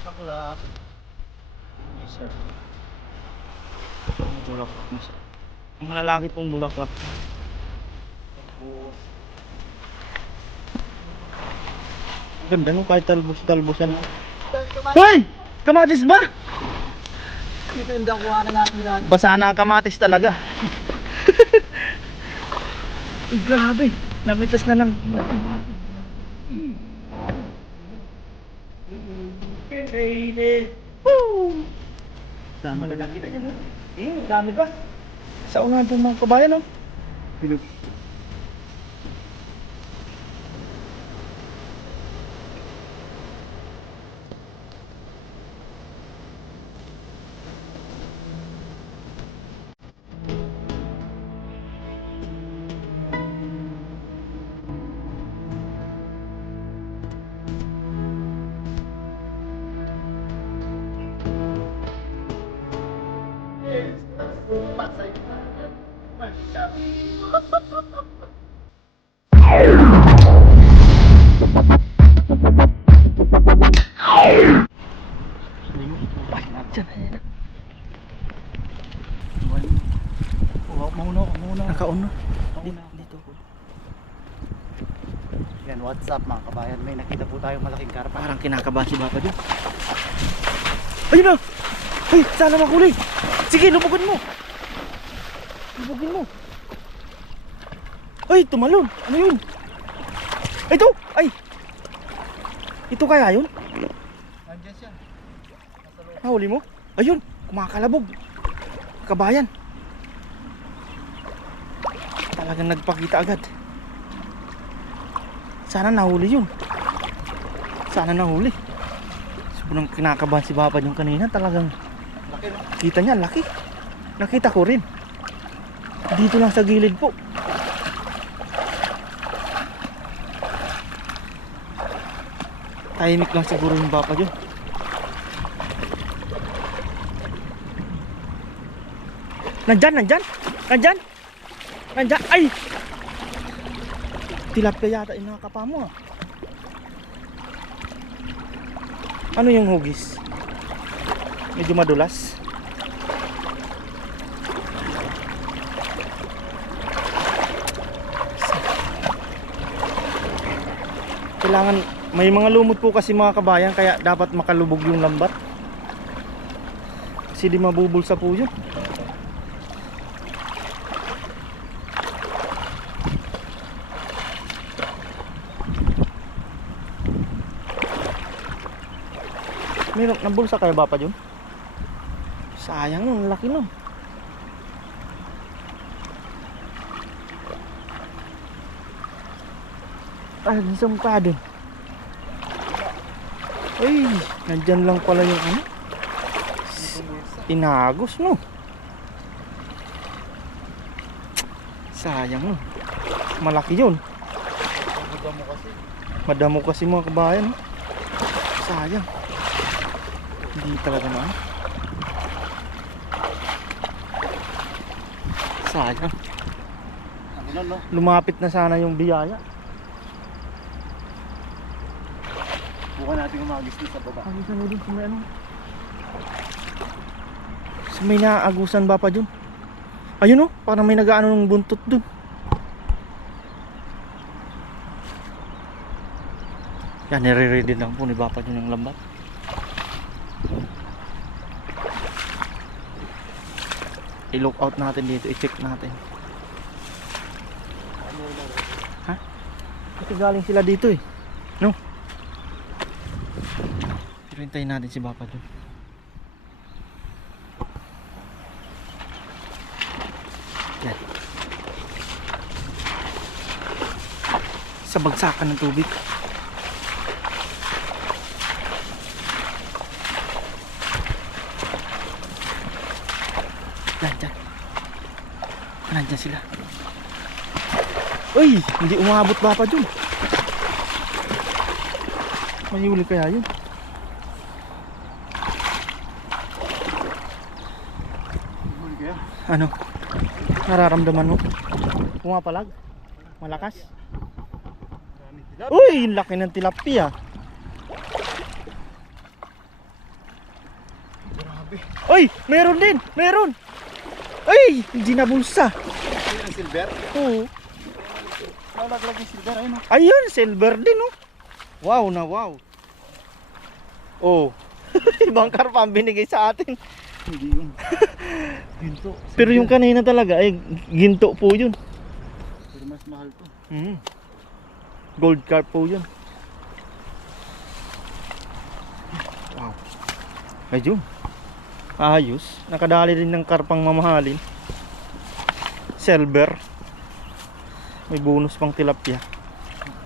Bakla. Yes, sir. Ang bulaklak mo, sir. Ang lalaki pong bulaklak. Ang ganda no, kahit talbos-talbosan. Hoy! Kamatis ba? Ito yung dakuha na natin lahat. Basa na ang kamatis talaga. Uy, grabe. Namitas na lang. Woo! Dami ka nakita niya mo. Dami pa. Sa unahan itong mga kabayan, no? Pinag... Nakaon na. Dito ako. Yan, what's up mga kabayan? May nakita po tayong malaking karpa. Parang kinakabahan si Papa dyan. Ayun na! Ay, sana makuli! Sige, lubugin mo! Lubugin mo! Ay, tumalon! Ano yun? Ay, ito! Ay! Ito kaya yun? Nandiyan siya. Nahuli mo? Ayun! Kumakalabog! Kabayan! Talagang nagpakita agad. Sana nahuli yun. Sana nahuli. Sobrang kinakabahan si Papa yung kanina. Talagang Laki, no? kita niya, laki. Nakita ko rin. Dito lang sa gilid po. Tahimik lang siguro yung Papa dyan. Nandyan, nandyan. Nandyan. Nandyan. Ay! Tilapia yata yung nakakapa mo, ah. Ano yung hugis? Medyo madulas. Kailangan, may mga lumot po kasi mga kabayan, kaya dapat makalubog yung lambat. Kasi di mabubulsa po yun. Meron, nabulsa kaya ba pa yun? Sayang nun, laki nun. Ah, isang pa dun. Ay, nandyan lang pala yung ano. Inagos, no? Sayang, no? Malaki yun. Madamo kasi. Madamo kasi mga kabayan, no? Sayang. Hindi talaga naman. Sayang. Ano lang, no? Lumapit na sana yung biyaya. Bukan natin umagis din sa baba. Agusan mo dun sa may ano. Sa may naagusan ba pa dun? Ayun, oh, parang may nagaano ng buntot dun. Yan, nire-ready lang po ni Papa dun ng lambat. I-look out natin dito, i-check natin. Ha? Kasi galing sila dito eh. No? Pero hintayin natin si Papa dun. Yan. Sa bagsakan ng tubig. Nandyan. Nandyan sila. Uy! Hindi umabot ba pa dun? May huli kaya yun? Huli kaya? Ano? Nararamdaman mo? Pumapalag? Malakas? Maraming tilap. Uy! Laki ng tilapia. Grabe. Ay, meron din, meron. Ay, hindi na bulsa. Ito yung silver. Oo. Nalaglag yung silver. Ayun o. Ayun, silver din oh. Wow na wow. Oh. Ibang karpa ang binigay sa atin. Hindi yun. Ginto. Pero yung kanina talaga ay ginto po yun. Pero mas mahal to. Gold carp po yun. Wow. Ayun. Ayos. Nakadali rin ng karpang mamahalin. Silver. May bonus pang tilapia.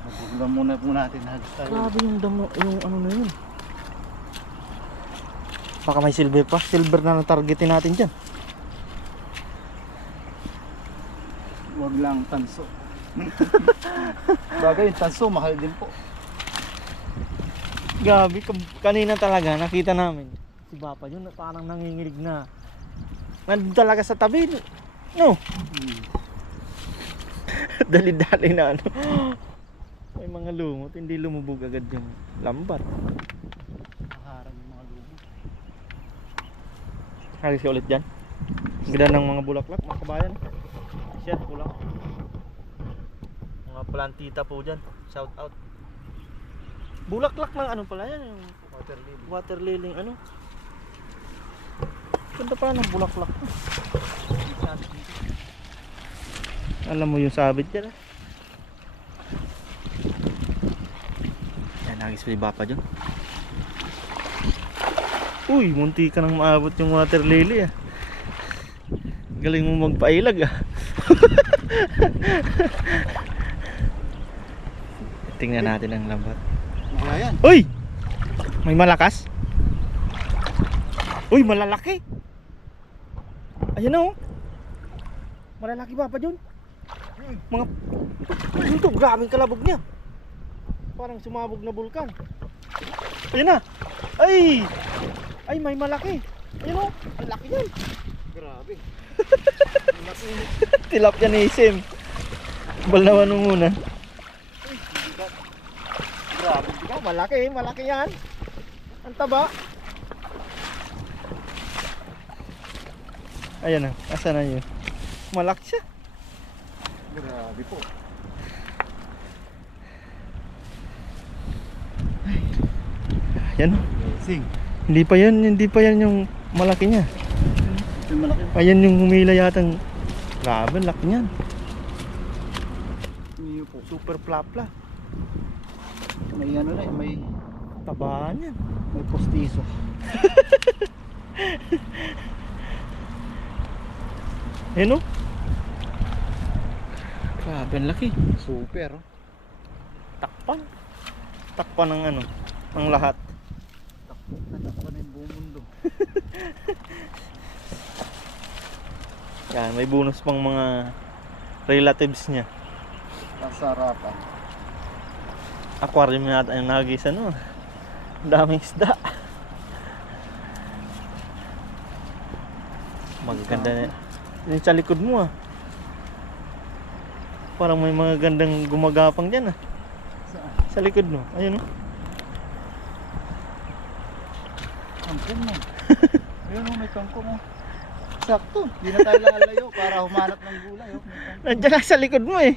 Magugulang muna po natin. Hagis tayo. Grabe yung damo, yung ano na yun. Baka may silver pa. Silver na ang targetin natin dyan. Huwag lang tanso. Bagay yung tanso, mahal din po. Gabi, kanina talaga nakita namin si Papa yun, parang nanginginig na nandun talaga sa tabi, no? Dali-dali na ano. May mga lumot, hindi lumubog agad yung lambat. Maharang yung mga lumo. Hagis ka ulit dyan. Ganda ng mga bulaklak, mga kabayan. Shit, pulang. Mga plantita po dyan. Shout out. Bulaklak ng ano pala yan, yung Water lily. water lily ano. Ganda pala ng bulaklak. Alam mo yung sabit dyan eh. Yan, nagis pa yung bapa dyan. Uy, munti ka nang maabot yung water lily ah. Galing mo magpailag ah. Tingnan natin ang lambat. Wala yan. Uy! May malakas? Uy, malalaki! Ayan na oh. Malalaki ba pa dyan? Mga... Ayun to, grabing kalabog niya. Parang sumabog na bulkan. Ayan na! Ay! Ay, may malaki. Ayan oh, malaki yan. Grabe. Tilapia ni Isim. Balnawan mo muna. Grabe. Oh, malaki, malaki yan. Ang taba. Ayan na, asa na yun. Malaki siya. Grabe po. Ayan. Sing. Hindi pa yan yung malaki niya. Ito yung malaki. Ayan yung humila yatang. Grabe, laki niyan. Niyo po. Super plapla. May ano na eh, may Tabaan yan. postiso. Ayan o. Grabe, ang laki. Super. Oh. Takpan. Takpan ng ano, ng lahat. Natakpan na yung buong mundo. Yan, may bonus pang mga relatives niya. Ang sarapan. Aquarium yata yung nagis ano. Ang daming isda. Maganda na. Yung sa likod mo ah. Parang may mga gandang gumagapang dyan ah. Saan? Sa likod mo. Ayun oh. Kangkong mo. Ayun oh, may kangkong oh. Sakto. Hindi na tayo lalayo para humanap ng gulay oh. May kangkong. Nandiyan lang sa likod mo eh.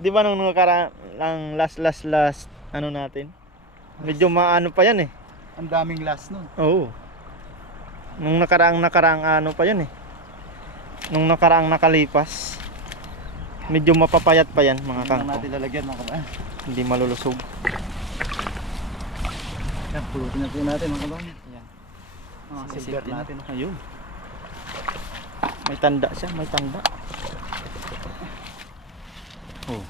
Di ba nung ang last ano natin? Medyo maano pa yan eh. Ang daming last nun. Oo. Nung nakaraang ano pa yan eh. Nung nakaraang nakalipas. Medyo mapapayat pa yan mga Hindi na kangkong. natin lalagyan mga kabayan. Hindi malulusog. Yan, pulutin na po natin mga kabayan. Yan. Mga Sisip silver din. natin. Ayun. May tanda siya, may tanda. Oh.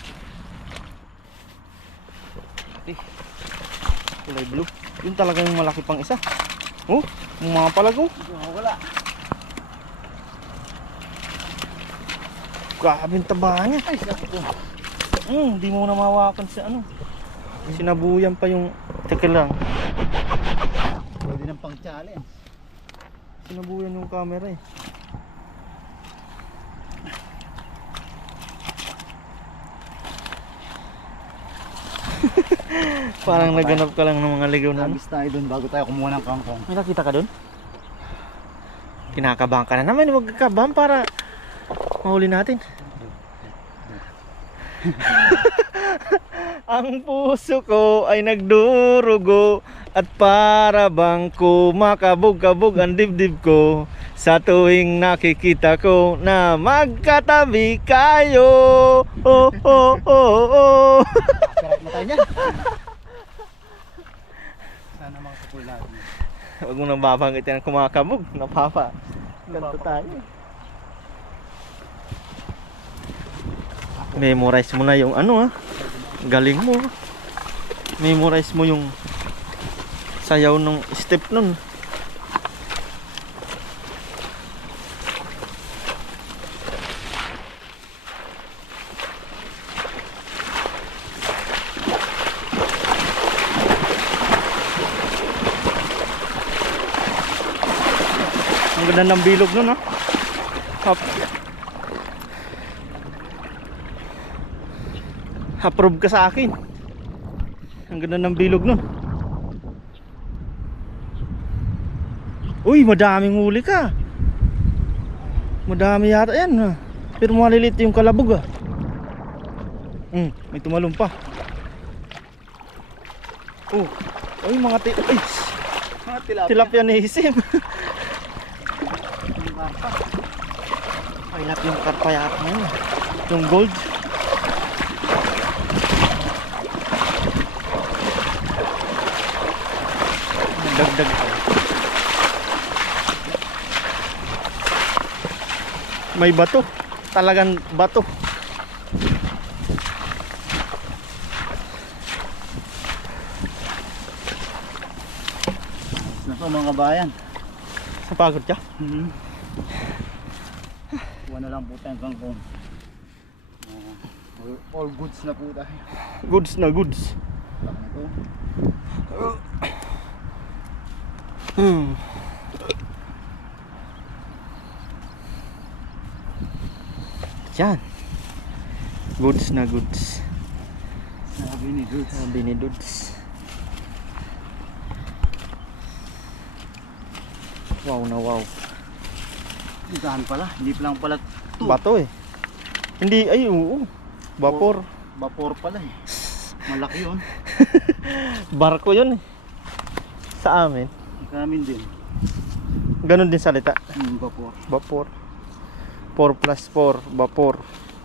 Kulay blue. Yun talagang malaki pang isa. Oh, yung mga palago. Wala. Grabe yung taba niya. Ay, sakto. Hindi mo na mahawakan sa ano. Sinabuyan pa yung... Teka lang. Pwede ng pang challenge. Sinabuyan yung camera eh. Parang naganap ka lang ng mga ligaw na ano. Nabis tayo dun bago tayo kumuha ng kangkong. May nakita ka doon? Kinakabahan ka na naman. Huwag kakabahan para mahuli natin. Ang puso ko ay nagdurugo at para bang kumakabog-kabog ang dibdib ko sa tuwing nakikita ko na magkatabi kayo. Oh, oh, oh, oh. Karat na tayo niyan. Sana mga kapul natin. Huwag mo nang babanggit yan kumakabog. Napapa. Ganto tayo. Memorize mo na yung ano galing mo. Memorize mo yung sayaw ng step nun. Ang ganda ng bilog nun approve ka sa akin. Ang ganda ng bilog nun. Uy, madaming huli ka. Madami yata yan pero malilit yung kalabog may tumalon pa. Uy, mga tilapia ni Isim. Ay, laki yung karpa yata ngayon. Yung gold. Dagdag pa. May bato. Talagang bato. Nako mga kabayan. Napagod ka? Kuha na lang po tayong kangkong. All goods na po tayo. Goods na goods. Ito. Yan. Goods na goods. Sabi ni goods. Sabi ni Dudes. Wow na wow. Saan pala? Hindi lang pala ito. Bato Hindi, ay oo. Vapor. Vapor pala Malaki yun. Barko yun sa amin. Kamin din. Ganon din salita. Vapor. Vapor. 4+4. Vapor.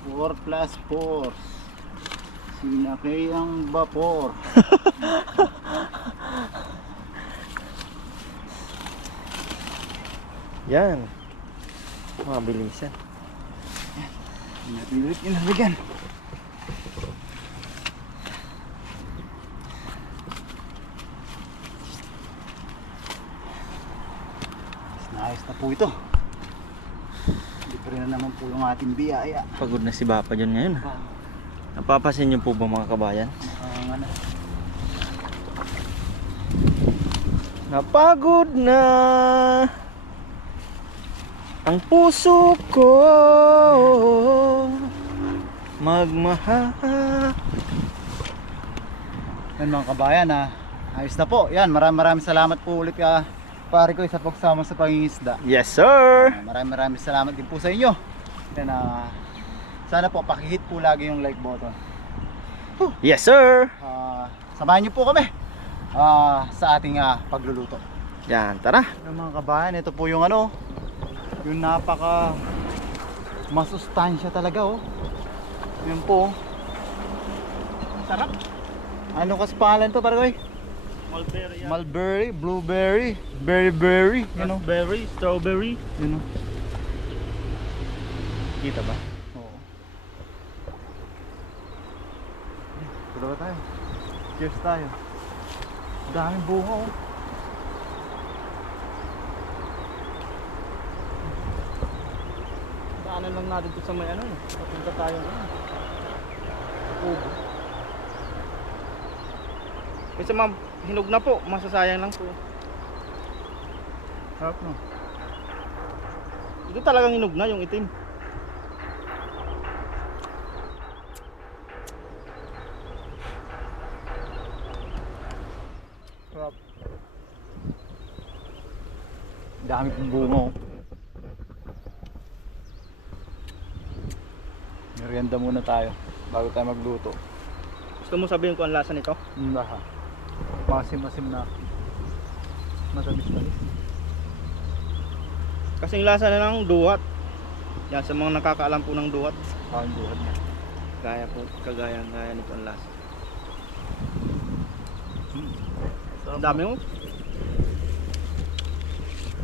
4+4. Sinakay ang vapor. Yan. Mabilisan. Napilit yung nalagyan. Naayos na po ito. Libre na naman po yung ating biyaya. Pagod na si Bapa dyan ngayon. Napapasin niyo po ba mga kabayan? Ano? Napagod na ang puso ko magmahal. Yan mga kabayan ayos na po. Yan, maraming salamat po ulit pare ko sa pagsama sa pangingisda. Yes sir. Maraming salamat din po sa inyo. Yan, sana po pakihit po lagi yung like button. Yes sir. Samahan niyo po kami sa ating pagluluto. Yan, tara. Yan mga kabayan, ito po yung yung napaka masustansya talaga Yan po. Sarap. Ano kasi pangalan to, Paragoy? Mulberry. Mulberry, blueberry, berry, Raspberry, strawberry. Kita ba? Oo. Dalawa tayo. Cheers tayo. Daming bunga Daanan lang natin to sa may papunta tayo Ubo. Kasi hinog na po, masasayang lang po. Harap no. Ito talagang hinog na yung itim. Sarap. Dami kong bungo. Merienda muna tayo bago tayo magluto. Gusto mo sabihin ko ang lasa nito? Baha. Masim-masim na. Matamis-tamis. Kasing lasa na ng duwat. Yan sa mga nakakaalam po ng duwat. Ang buhat niya. Kagaya nito ang lasa. Sarap. Ang dami mo.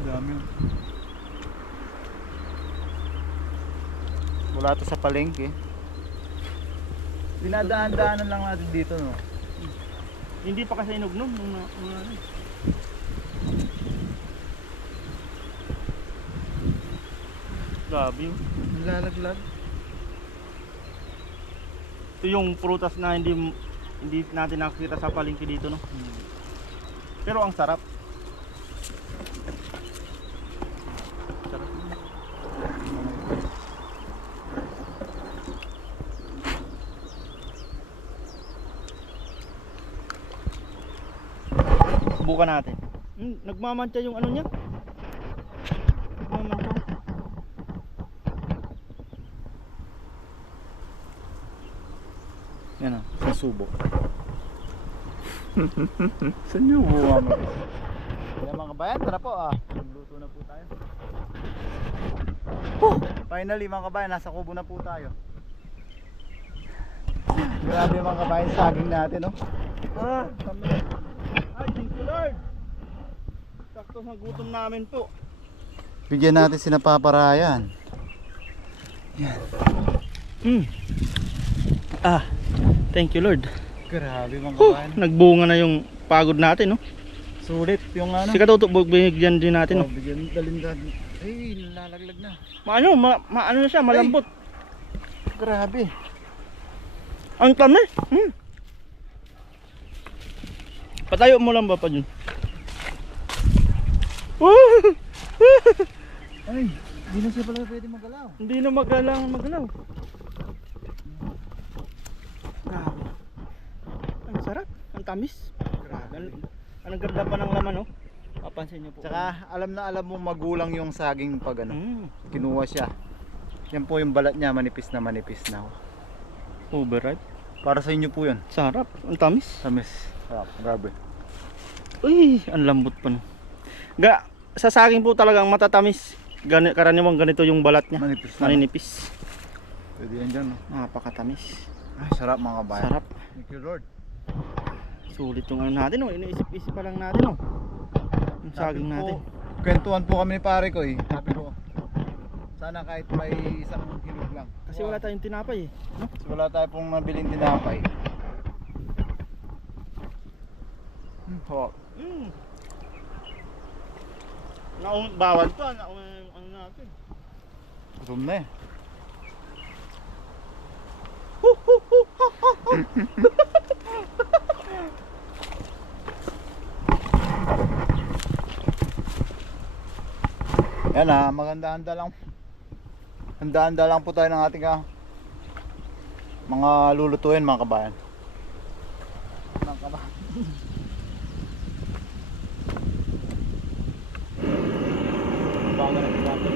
Dami. Wala to sa palengke. Dinadaan-daanan lang natin dito, no? Hindi pa kasi inugnom nung Grabe yun. Lalaglag. Ito yung prutas na hindi natin nakikita sa palengke dito, no? Pero ang sarap. Sarap. Subukan natin. Nagmamantya yung ano niya. Nagmamantya. Yan o, sasubok. Saan yung buwa mo? Kaya mga kabayan, tara po Magluto na po tayo. Finally mga kabayan, nasa kubo na po tayo. Grabe mga kabayan, saging natin, no? Ay, thank you Lord. Sakto sa gutom namin po. Bigyan natin si napaparayan. Thank you Lord. Grabe mga kabayan. Nagbunga na yung pagod natin, no? Sulit yung ano. Si Katutok, bigyan din natin, no? Bigyan dalhin natin. Ay, nalalaglag na. Maano na siya, malambot. Grabe. Ang tamis. Patayo mo lang ba pa dyan? Ay, hindi na siya pala pwede magalaw. Hindi na magalaw. Grabe. Ang sarap, ang tamis. Grabe. Ang ganda pa ng laman, no? Papansin niyo po. Tsaka alam na alam mong magulang yung saging pag kinuha siya. Yan po yung balat niya, manipis na. Overripe. Para sa inyo po yun. Sarap, ang tamis. Tamis. Sarap, grabe. Uy, ang lambot pa, no? Sa saging po talagang matatamis. Karaniwang ganito yung balat niya. Manipis na. Maninipis. Pwede yan dyan, no? Napakatamis. Ay, sarap mga kabayan. Sarap. Thank you Lord. Sulit yung ano natin, no? Iniisip-isip pa lang natin, no? Yung saging natin. Kwentuhan po kami ni pare ko eh. Sabi ko, sana kahit may isang hinog lang. Kasi wala tayong tinapay, eh. No? Kasi wala tayo pong mabiling tinapay. Hawak. Bawal pa, ano natin. Gutom na eh. Yan maganda-handa lang. Handa-handa lang po tayo ng ating mga lulutuin mga kabayan. Bago na tinapay.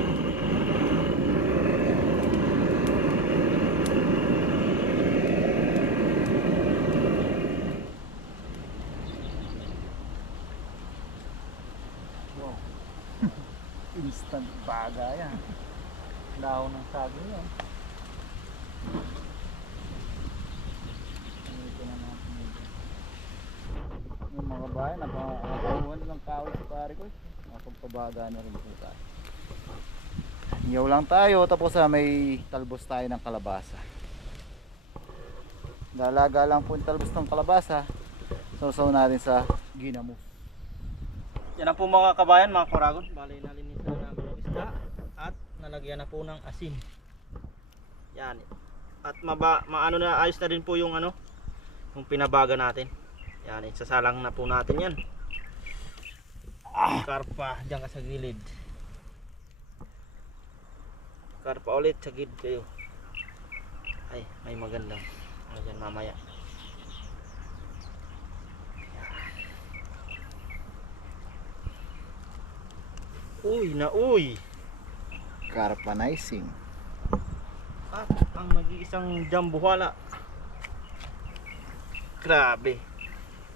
Wow. Instant baga yan. Dahon ng saging yan. Yung mga kabayan, nakakuhan ng kawit sa pare ko. Nakapagpabaga na rin po tayo. Iyaw lang tayo, tapos may talbos tayo ng kalabasa. Dalaga lang po yung talbos ng kalabasa. Sausaw natin sa ginamos. Yan na po mga kabayan, mga koragon. Bali nalinisan na namin yung isda at nalagyan na po ng asin. Yan. At maano na, ayos na din po yung yung pinabaga natin. Yan, isasalang na po natin yan. Karpa, diyan ka sa gilid. Karpa ulit sa gilid kayo. Ay, may magandang. Ano dyan mamaya. Uy na uy. Carpanizing. At ang nag-iisang jambuhala. Grabe.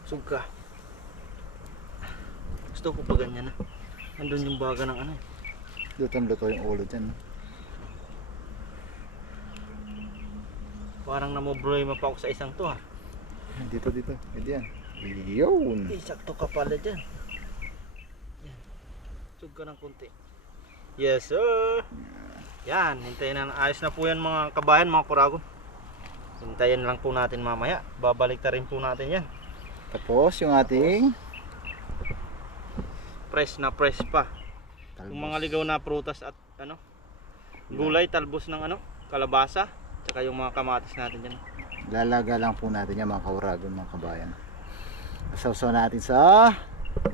Sugka. Gusto ko pa ganyan na. Nandun yung baga ng ano eh. Lutong-luto yung ulo dyan. Parang namoblema pa ako sa isang to ha. Dito. Ito yan. Yun. Sakto ka pala dyan. Yan. Sugka ng konti. Yes sir. Yan. Hintayin na. Ayos na po yan mga kabayan, mga kuragon. Hintayin lang po natin mamaya. Babalik na rin po natin yan. Tapos yung ating Fresh na fresh pa. talbos. Yung mga ligaw na prutas at ano, gulay, talbos ng ano, kalabasa, tsaka yung mga kamatis natin dyan. Lalaga lang po natin yan mga kauragon, mga kabayan. Sausaw natin sa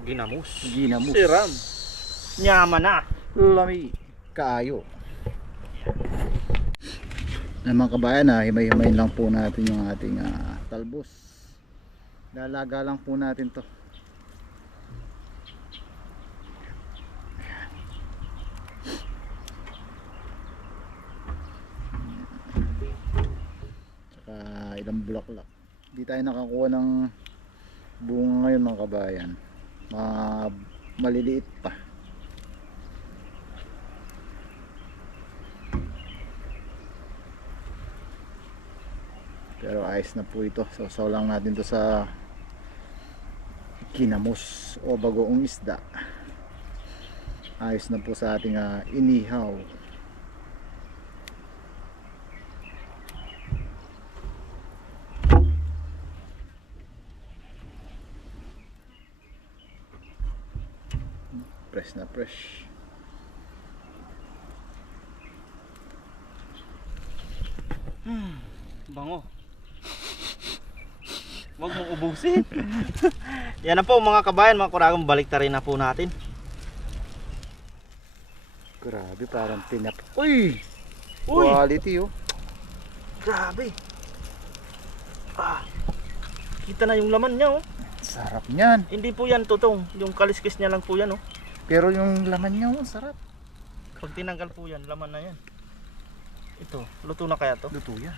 Ginamos. ginamos. Siram. Nyama na. Lami. Kaayo. Mga kabayan, himay-himayin lang po natin yung ating talbos. Lalaga lang po natin to. Tsaka ilang bulaklak. Hindi tayo nakakuha ng bunga ngayon mga kabayan. Mga maliliit pa. Pero ayos na po ito. So lang natin to sa kinamos o bagoong isda. Ayos na po sa ating inihaw. Fresh na fresh. Bango. Huwag mong ubusin. Yan na po mga kabayan, mga kuragon, balik na rin na po natin. Grabe, parang tinap. Uy! Uy! Quality oh. Grabe. Kita na yung laman niya oh. Sarap niyan. Hindi po yan tutong, yung kaliskis niya lang po yan oh. Pero yung laman niya oh, sarap. Pag tinanggal po yan, laman na yan. Ito, luto na kaya to? Luto yan.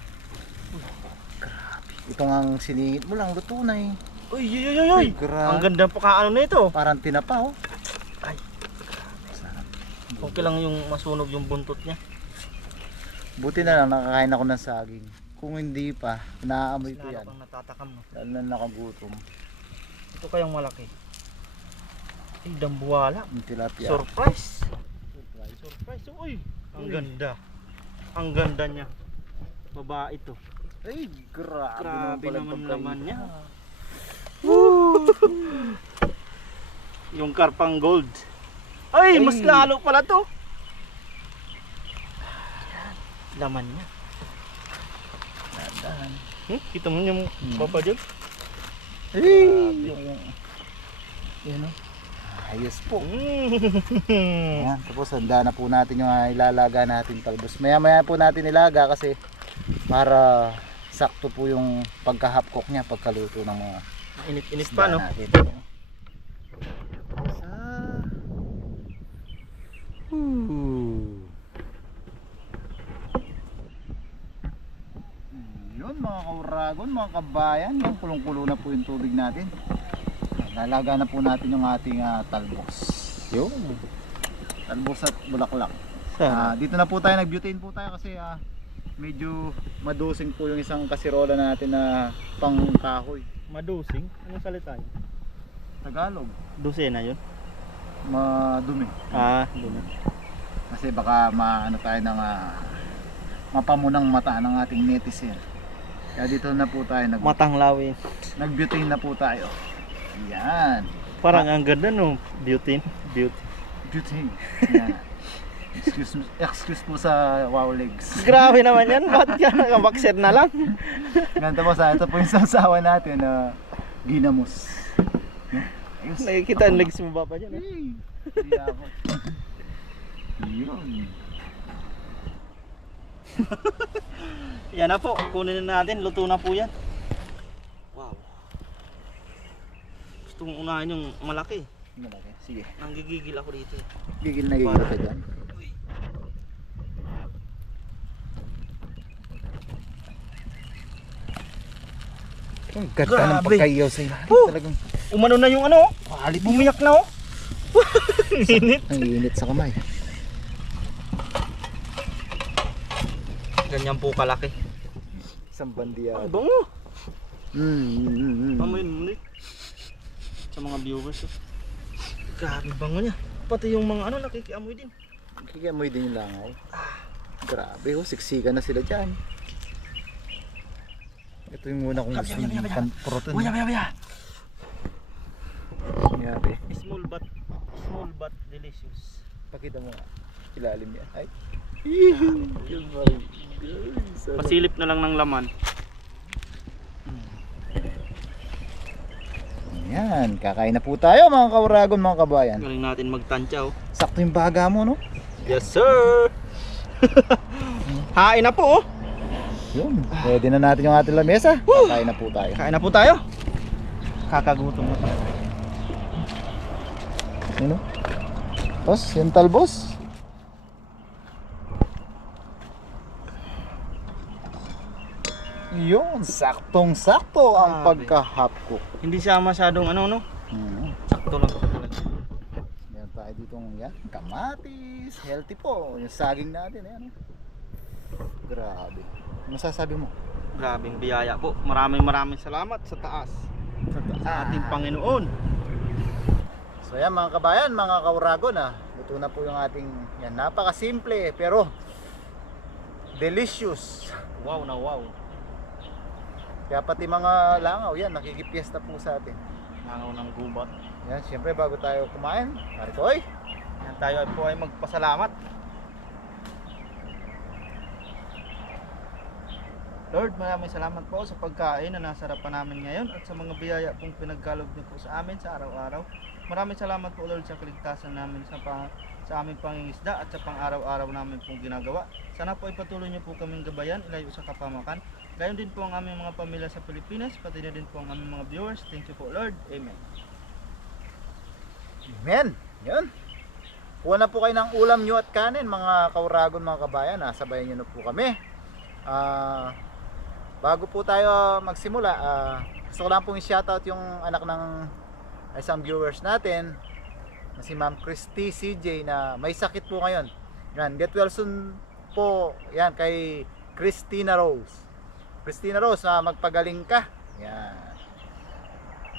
Grabe. Ito nga ang siningit mo lang, luto na eh. Uy, uy. Grabe. Ang ganda pa kaano na ito. Parang tinapa oh. Ay, Sarap. okay lang yung masunog yung buntot niya. Buti na lang nakakain ako ng saging. Kung hindi pa, naaamoy ko Lalo yan. kang natatakam no. Lalo na nakagutom. Ito kayang malaki. Ay, dambuwala. Yung tilapia. Surprise. Surprise. Uy, ang ganda. Ang ganda niya. Babae ito. Ay, grabe, Grabe pala naman pagkain. laman niya. Yung karpang gold. Ay, mas Ay. lalo pala to. Laman niya. Dahan. Kita mo yung baba dyan? Ay! Yan o. Ayos po. Mm. Ayan, tapos handa na po natin yung ilalaga natin talbos. Maya maya po natin ilaga kasi para sakto po yung pagka-half-cook niya pagkaluto ng mga Init-init isda pa no? natin. Yun mga kauragon, mga kabayan, yung kulong-kulo na po yung tubig natin. Lalaga na po natin yung ating talbos. Yun. Talbos at bulaklak. Dito na po tayo, nag-butane po tayo kasi medyo madusing po yung isang kasirola natin na pang kahoy. Madusing? Anong salita yun? Tagalog. Dusena yun? Madumi. Dumi. Kasi baka maano tayo ng mapamunang mata ng ating netizen. Kaya dito na po tayo Matang lawin. nag-butane na po tayo. Yan. Parang ang ganda no? Butane. Butane. Yan. Excuse po sa wow legs. Grabe naman yan. Ba't ka nakabaksir na lang? Ganito po ito po yung sasawa natin na ginamos. Ayos. Nakikita ang legs mo ba pa dyan? Hey, hindi ako. Yun. Yan na po. Kunin na natin. Luto na po yan. Wow. Gusto kong unahin yung malaki. Malaki. Sige. Nanggigigil ako dito eh. Gigil na gigil ka dyan. Ang ganda ng Grabe. pagkaiyaw sa ilalim. Woo! Talagang Umano na yung ano, quality. bumiyak na oh. Init. Ang init sa kamay. Ganyan po kalaki. Isang bandiya. Ang bango. Mm. Pamuin mo ulit. Sa mga viewers oh. Grabe bango niya. Pati yung mga ano nakikiamoy din. Kikiamoy din yung langaw. Grabe oh, siksikan na sila dyan. Ito yung muna kong gusto yung pan-proton. Baya. Nangyari. Small but delicious. Pakita mo nga. Ilalim yan. Ay. Pasilip na lang ng laman. Yan, kakain na po tayo mga kauragon, mga kabayan. Galing natin magtansya oh. Sakto yung baga mo, no? Yes sir. Hain na po oh. Yun, pwede na natin yung ating lamesa. Kakain na po tayo. Kain na po tayo. Kakagutom na tayo. Ano? Tapos, yung talbos. Yun, saktong-sakto ang Grabe. pagka-hapcook. Hindi siya masyadong ano no. Sakto lang talaga. Yan tayo dito yan. Kamatis, healthy po. Yung saging natin, yan. Grabe. Ano masasabi mo? Grabing biyaya po. Maraming salamat sa taas. Sa ating Panginoon. So yan mga kabayan, mga kauragon, luto na po yung ating yan. Napakasimple pero delicious. Wow na wow. Kaya pati mga langaw yan, nakikipiesta po sa atin. Langaw ng gubat. Yan, siyempre bago tayo kumain, Marikoy, Yan tayo po ay magpasalamat. Lord, maraming salamat po sa pagkain na nasa harapan namin ngayon at sa mga biyaya pong pinagkaloob niyo po sa amin sa araw-araw. Maraming salamat po Lord sa kaligtasan namin sa aming pangingisda at sa pang-araw-araw namin pong ginagawa. Sana po ipatuloy niyo po kaming gabayan, ilayo sa kapamakan. Gayon din po ang aming mga pamilya sa Pilipinas, pati na din po ang aming mga viewers. Thank you po Lord. Amen. amen. Yan. Kuha na po kayo ng ulam nyo at kanin, mga kauragon, mga kabayan. Sabayan nyo na po kami. Bago po tayo magsimula, gusto ko lang pong i-shoutout yung anak ng isang viewers natin na si Ma'am Christy CJ na may sakit po ngayon. Yan, get well soon po yan kay Christina Rose. Christina Rose, magpagaling ka. Yan.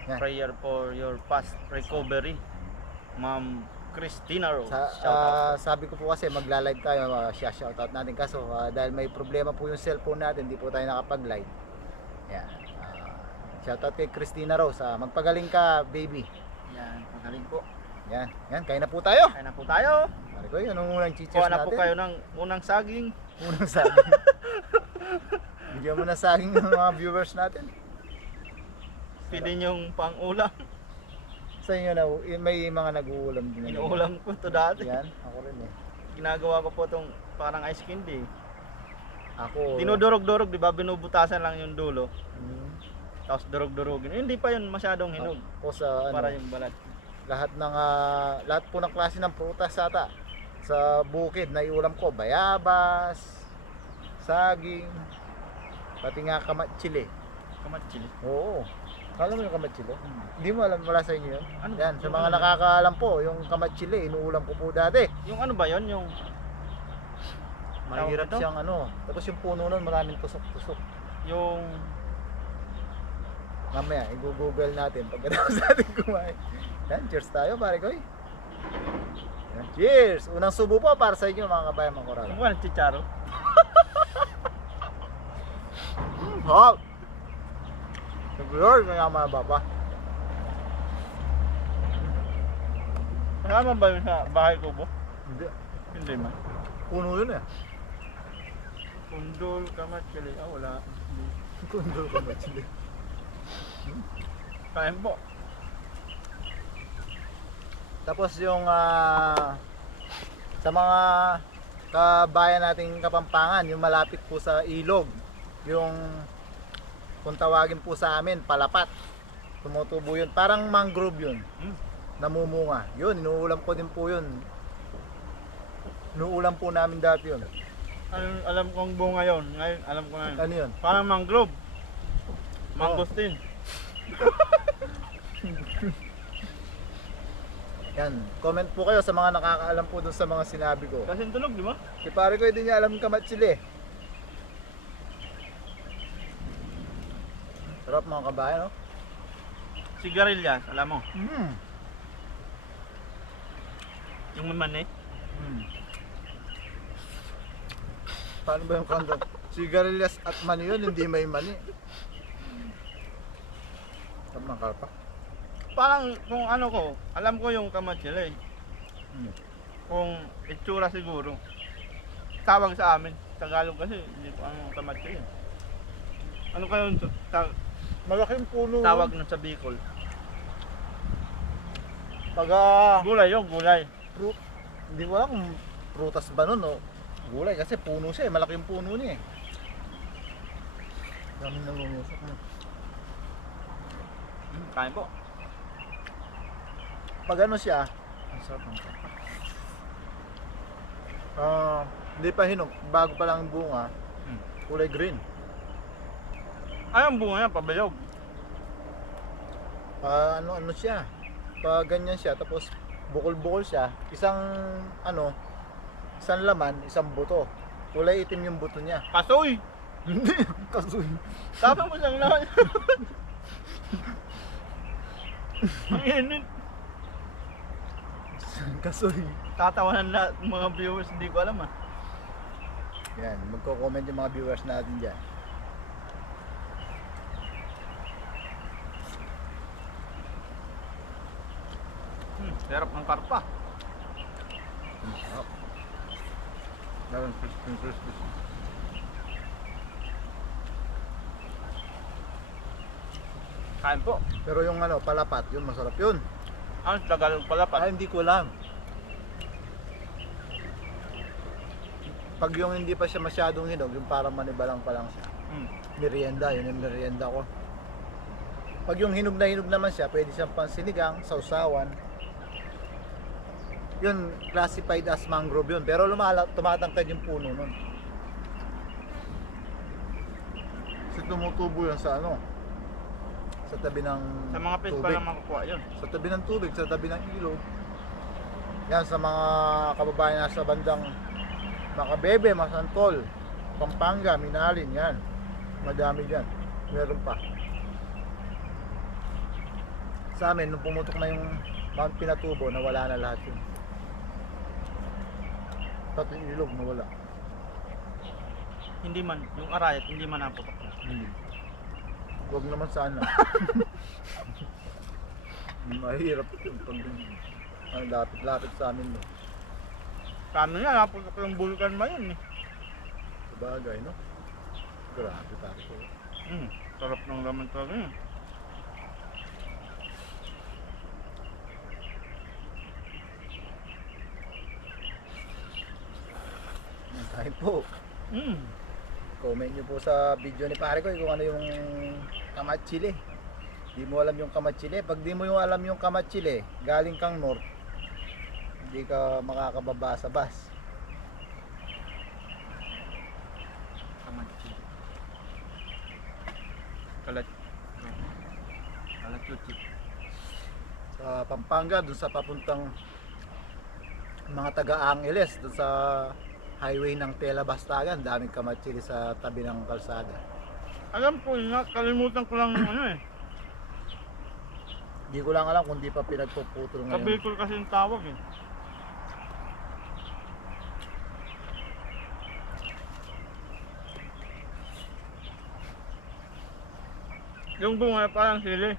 Yan. Prayer for your fast recovery, Ma'am Christina Rose. Shout out. Sabi ko po kasi magla-live tayo, shoutout natin kaso dahil may problema po yung cellphone natin, hindi po tayo nakapag-live. Yan. Shoutout kay Christina Rose. Magpagaling ka, baby. Yan, magaling po. Yan. Yan, kain na po tayo. Kain na po tayo. Marikoy, anong unang chichers Kuha natin? na po kayo ng unang saging. Unang saging. Bigyan mo na saging ng mga viewers natin. Pwede niyong pang-ulam. Sa inyo na, may mga nag-uulam din. Inuulam ko to dati. Yan, ako rin eh. Ginagawa ko po itong parang ice candy. Ako. Dinudurog-durog, di ba? Binubutasan lang yung dulo. Hmm. Tapos durog-durogin. Hindi pa yun masyadong hinog. Ako sa ano, Para yung balat. lahat po ng klase ng prutas ata sa bukid na iulam ko, bayabas, saging, pati nga kamatsili. Kamatsili. Oo. Alam mo yung kamatsili? Hindi mo alam, wala sa inyo yun? Ano? Yan, sa Yung mga ano? nakakaalam po, yung kamatsili, inuulam ko po dati. Yung ano ba yun? Yung Mahirap Tawag ito? siyang ano. Tapos yung puno nun, maraming tusok-tusok. yung Mamaya, i-google natin pagkatapos natin kumain. Yan, cheers tayo, pare ko. Yan, cheers! Unang subo po para sa inyo mga kabayan, mga korala. yung walang chicharo. Hop! Nag-lord, kaya mga baba. Kasama ba yun sa bahay ko po? Hindi. Hindi man. Puno yun eh. Kundol, kamatsili. Wala. Kundol ka ba sila? Kain po. Tapos yung sa mga kabayan nating Kapampangan, yung malapit po sa ilog, yung kung tawagin po sa amin, palapat. Tumutubo yun. Parang mangrove yun. namumunga. Yun, inuulam ko din po yun. Inuulam po namin dati yun. Alam kong bunga yon. Ngayon, alam ko na yun. Ano yun? Parang mangrove. Mangosteen. Yan, comment po kayo sa mga nakakaalam po dun sa mga sinabi ko. Kasi tunog, di ba? Si pare ko hindi niya alam yung kamatsili. Sarap mga kabayan, no? Sigarilyas, alam mo. Mm. Yung mamani. Paano ba yung kanta? Sigarilyas at mani yun, hindi may mani. Sarap ng karpa. Parang kung ano ko, alam ko yung kamatsili. Mm. Kung itsura siguro. Tawag sa amin. Tagalog kasi, hindi ko ano kamatsili. Ano kayo Malaking puno. tawag nun sa Bicol? Pagka Gulay yun, gulay. fruit, hindi ko alam kung prutas ba nun o gulay kasi puno siya eh, malaking puno niya eh. Daming nangungusak mo. Kain po. Pag ano siya, ang sarap ng karpa. Hindi pa hinog, bago pa lang ang bunga, kulay green. Ay, ang bunga yan, pabayog. Ano siya, pag ganyan siya, tapos bukol-bukol siya, isang laman, isang buto. Kulay itim yung buto niya. Kasoy! Hindi, kasoy. Tapos mo siyang lahat. Ang init. Kasoy. Tatawanan lahat ng mga viewers, hindi ko alam ah. Yan, magko-comment yung mga viewers natin dyan. Sarap ng karpa. Sarap. Meron crispy. Kain po. Pero yung palapat, yun masarap yun. Ano, Tagalog pala pa. Hindi ko alam. Pag yung hindi pa siya masyadong hinog, yung parang manibalang pa lang siya. Merienda, yun yung merienda ko. Pag yung hinog naman siya, pwede siyang pansinigang, sausawan. Yun, classified as mangrove yun. Pero tumatangkad yung puno nun. Kasi tumutubo yun sa sa tabi ng Sa mga fish pa tubig. lang makukuha yun. Sa tabi ng tubig, sa tabi ng ilog. Yan, sa mga kababayan na sa bandang Macabebe, Masantol, Pampanga, Minalin, yan. Madami dyan. Meron pa. Sa amin, nung pumutok na yung Mount Pinatubo, nawala na lahat yun. Pati yung ilog, nawala. Hindi man, yung arayat, hindi man naputok na. Huwag naman sana. Mahirap yung pag lapit sa amin. No? Kami nga, naputok yung vulkan ba yun eh. Sabagay, no? Grabe tayo. Sarap ng laman talaga yun. Kain po. Comment nyo po sa video ni pare ko kung ano yung kamatsili. Di mo alam yung kamatsili. Pag di mo yung alam yung kamatsili, galing kang north, hindi ka makakababa sa bus. Kamatsili. Kalatsuchi. Sa Pampanga, dun sa papuntang mga taga-Angeles, dun sa highway ng Tela Bastagan, daming kamatsili sa tabi ng kalsada. Alam ko yun, kalimutan ko lang ano eh. Hindi ko lang alam kung di pa pinagpuputol Sa ngayon. Bicol kasi yung tawag eh. Yung bunga parang sili.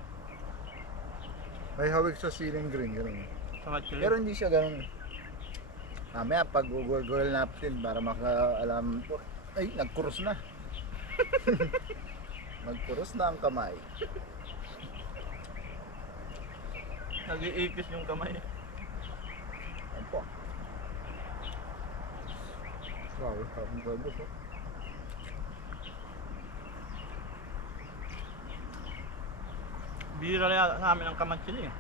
May hawig sa ceiling green, gano'n. Kamatsili. Pero hindi siya ganun. Mamaya pag google natin para makaalam. Ay, nagkurus na. Nagkurus na ang kamay. Nag-iikis yung kamay. Ayan po. Wow, harap ng talbos. Oh. Bira na yata sa amin ang kamatsili eh.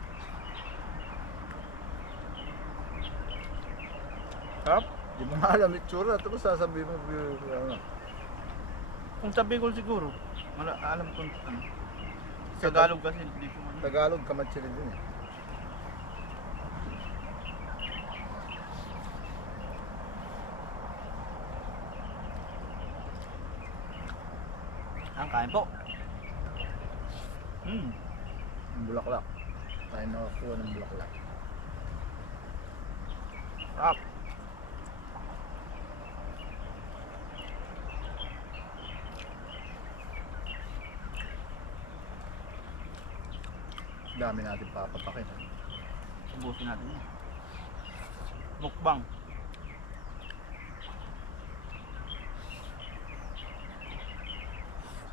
Sarap. Di mo nga alam itsura, tapos sasabihin mo, ano. Kung sa Bicol siguro, alam ko ano. Sa Tagalog kasi hindi ko ano. Tagalog, kamatsili din eh. Ang kain po. Ang bulaklak. Tayo nakakuha ng bulaklak. Sarap. Dami natin papatakin. Ubusin natin yun. Mukbang.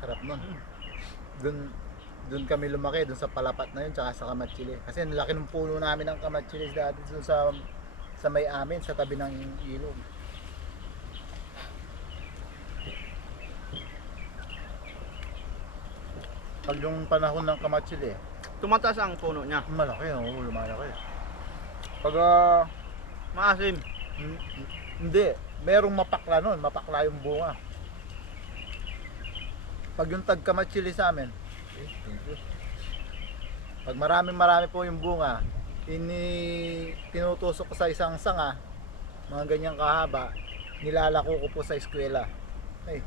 Sarap nun. Dun kami lumaki, dun sa palapat na yun, tsaka sa kamatsili. Kasi ang laki ng puno namin ng kamatsili dati dun sa may amin, sa tabi ng ilog. Pag yung panahon ng kamatsili, Tumataas ang puno niya. malaki, oo, lumalaki. Pag Maasim. hindi, merong mapakla nun, mapakla yung bunga. Pag yung tagkamatsili sa amin, pag marami po yung bunga, tinutusok ko sa isang sanga, mga ganyang kahaba, nilalako ko po sa eskwela. Ay,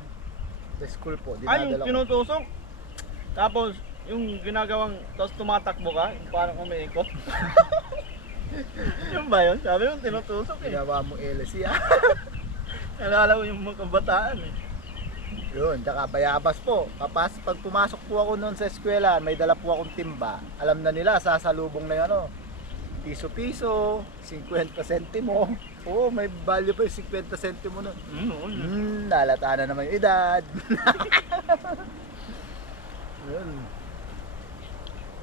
sa school po, Ay, yung dinadala ko. tinutusok. Tapos, yung ginagawang, tapos tumatakbo ka, yung parang umiikot. Yung ba yun? Sabi yung tinutusok eh. Ginawa mo LC ah. Nalala ko yung mga kabataan eh. Yun, tsaka bayabas po. Kapag pag pumasok po ako noon sa eskwela, may dala po akong timba. Alam na nila, sasalubong na yung ano, piso-piso, 50 sentimo. Oo, may value pa yung 50 sentimo nun. Oo. Nalata na naman yung edad. Yun.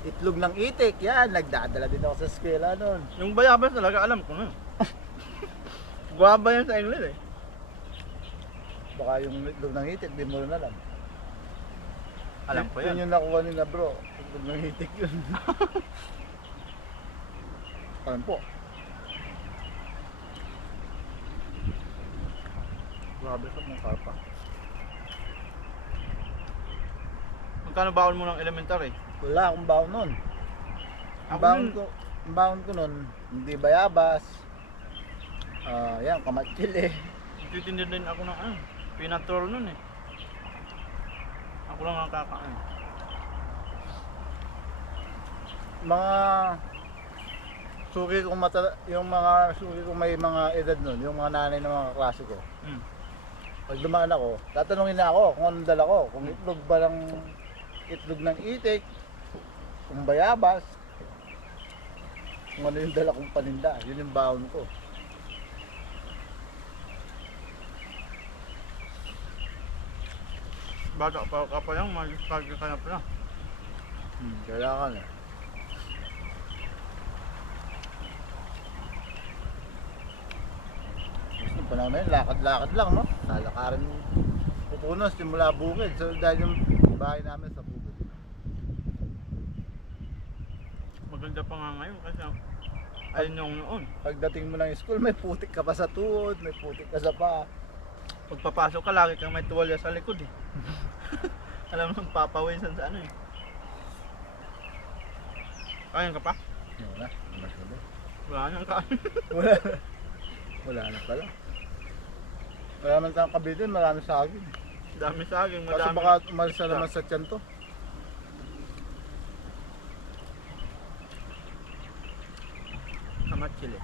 Itlog ng itik, yan. Nagdadala din ako sa eskwela noon. Yung bayabas talaga alam ko na. Guwaba yan sa English eh. Baka yung itlog ng itik, di mo rin alam. Alam ko yan. Yun yung nakuha nila bro. Itlog ng itik yun. Alam po. Grabe sa mong karpa. Magkano baon mo ng elementary? Wala akong baon nun. Ang Ako baon nun. ko, ang baon ko nun, hindi bayabas. Yan, kamatsili. Nagtitindir din ako ng ano, peanut roll nun eh. Ako lang ang kakain. Mga suki kong yung mga suki kong may mga edad nun, yung mga nanay ng mga klase ko. Pag dumaan ako, tatanungin na ako kung anong dala ko. Kung itlog ba ng itlog ng itik, kung bayabas, kung ano yung dala kong paninda. Yun yung baon ko. Bata pa ka pa lang, mag-start ka na pala. Kailangan eh. Gusto pa naman yun, lakad-lakad lang, no? Lalakarin pupunos, simula bukid. So, dahil yung bahay namin sa bukid. Maganda pa nga ngayon kasi ayun yung noon. Pagdating mo ng school, may putik ka pa sa tuhod, may putik ka sa paa. Pagpapasok ka, lagi kang may tuwalya sa likod eh. Alam mo, papawisan sa ano eh. Kain ka pa? Yun na, masyado. Wala nang kain. Wala. Wala na pala. Wala naman tayong kabitin, marami saging. Dami saging, Kasi madami. baka umalis na naman sa tiyan to. Kamat chili.